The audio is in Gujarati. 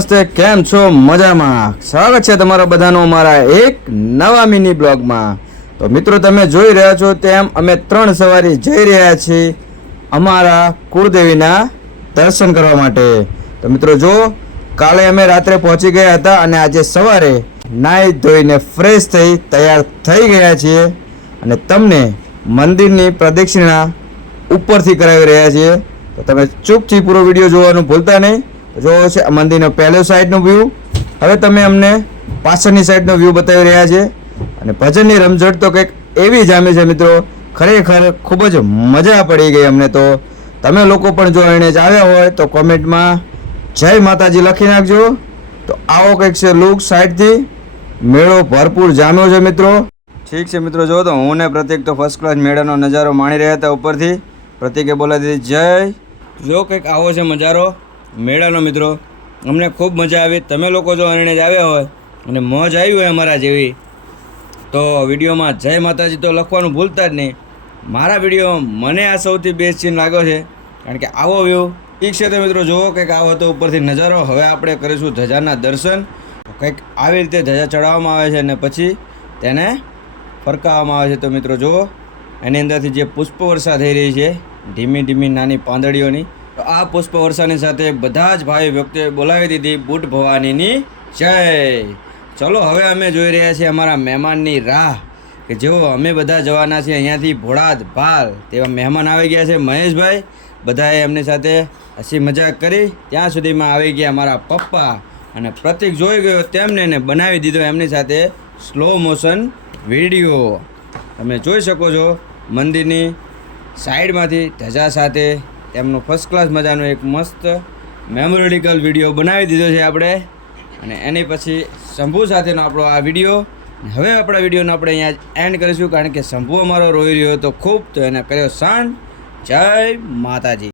નમસ્તે, કેમ છો? મજામાં? સ્વાગત છે તમારા બધાનો અમારા એક નવા મિની બ્લોગમાં. તો મિત્રો, તમે જોઈ રહ્યા છો તેમ અમે 3 સવારી જઈ રહ્યા છીએ અમારા કુળદેવીના દર્શન કરવા માટે. તો મિત્રો જો, કાલે અમે રાત્રે પહોંચી ગયા હતા અને આજે સવારે નાહી ધોઈને ફ્રેશ થઈ તૈયાર થઈ ગયા છીએ અને તમને મંદિરની પ્રદક્ષિણા ઉપરથી કરાવી રહ્યા છીએ. તો તમે ચૂપથી પૂરો વિડીયો જોવાનું ભૂલતા નહીં. જો છે મંદિરનો પહેલો સાઈડનો વ્યૂ. હવે તમે અમને પાછળની સાઈડનો વ્યૂ બતાવી રહ્યા છે અને ભજનની રમઝટ તો કંઈક એવી જામી છે મિત્રો, ખરેખર ખૂબ જ મજા પડી ગઈ અમને. તો તમે લોકો પણ જો એને જ આવ્યા હોય તો કોમેન્ટમાં જય માતાજી લખી નાખજો. તો આવો કંઈક છે લુક સાઈડથી. મેળો ભરપૂર જામ્યો છે મિત્રો. ઠીક છે મિત્રો, જો તો હું ને પ્રતિક તો ફર્સ્ટ ક્લાસ મેળાનો નજારો માણી રહ્યા હતા ઉપરથી. પ્રતિકે બોલાવી દીધી જય. જો કંઈક આવો છે નજારો મેળાનો મિત્રો, અમને ખૂબ મજા આવી. તમે લોકો જો અરણે જ આવ્યા હોય અને મોજ આવી હોય અમારા જેવી, તો વિડીયોમાં જય માતાજી તો લખવાનું ભૂલતા જ નહીં. મારા વિડીયો મને આ સૌથી બેસ્ટ સીન લાગ્યો છે, કારણ કે આવો વ્યૂ. ઠીક છે તો મિત્રો, જુઓ કંઈક આવો તો ઉપરથી નજારો. હવે આપણે કરીશું ધજાના દર્શન. કંઈક આવી રીતે ધજા ચડાવવામાં આવે છે અને પછી તેને ફરકાવવામાં આવે છે. તો મિત્રો જુઓ, એની અંદરથી જે પુષ્પ વર્ષા થઈ રહી છે ધીમી ધીમી નાની પાંદડીઓની. તો આ પુષ્પ વર્ષાની સાથે બધા જ ભાઈ વ્યક્તિઓએ બોલાવી દીધી બુટ ભવાનીની જય. ચલો હવે અમે જોઈ રહ્યા છીએ અમારા મહેમાનની રાહ, કે જેઓ અમે બધા જવાના છીએ અહીંયાથી ભોળાદ ભાલ. તેવા મહેમાન આવી ગયા છે મહેશભાઈ. બધાએ એમની સાથે હસી મજાક કરી. ત્યાં સુધીમાં આવી ગયા અમારા પપ્પા અને પ્રતિક જોઈ ગયો તેમને ને બનાવી દીધો એમની સાથે સ્લો મોશન વિડીયો. તમે જોઈ શકો છો મંદિરની સાઈડમાંથી ધજા સાથે તેમનો ફર્સ્ટ ક્લાસ મજાનો એક મસ્ત મેમોરેટિકલ વિડીયો બનાવી દીધો છે આપણે. અને એની પછી શંભુ સાથેનો આપણો આ વિડીયો. હવે આપણા વિડીયોને આપણે અહીંયા એન્ડ કરીશું, કારણ કે શંભુ અમારો રોઈ રહ્યો હતો ખૂબ, તો એને કર્યો શાંત. જય માતાજી.